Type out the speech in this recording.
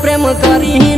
પ્રેમ કરી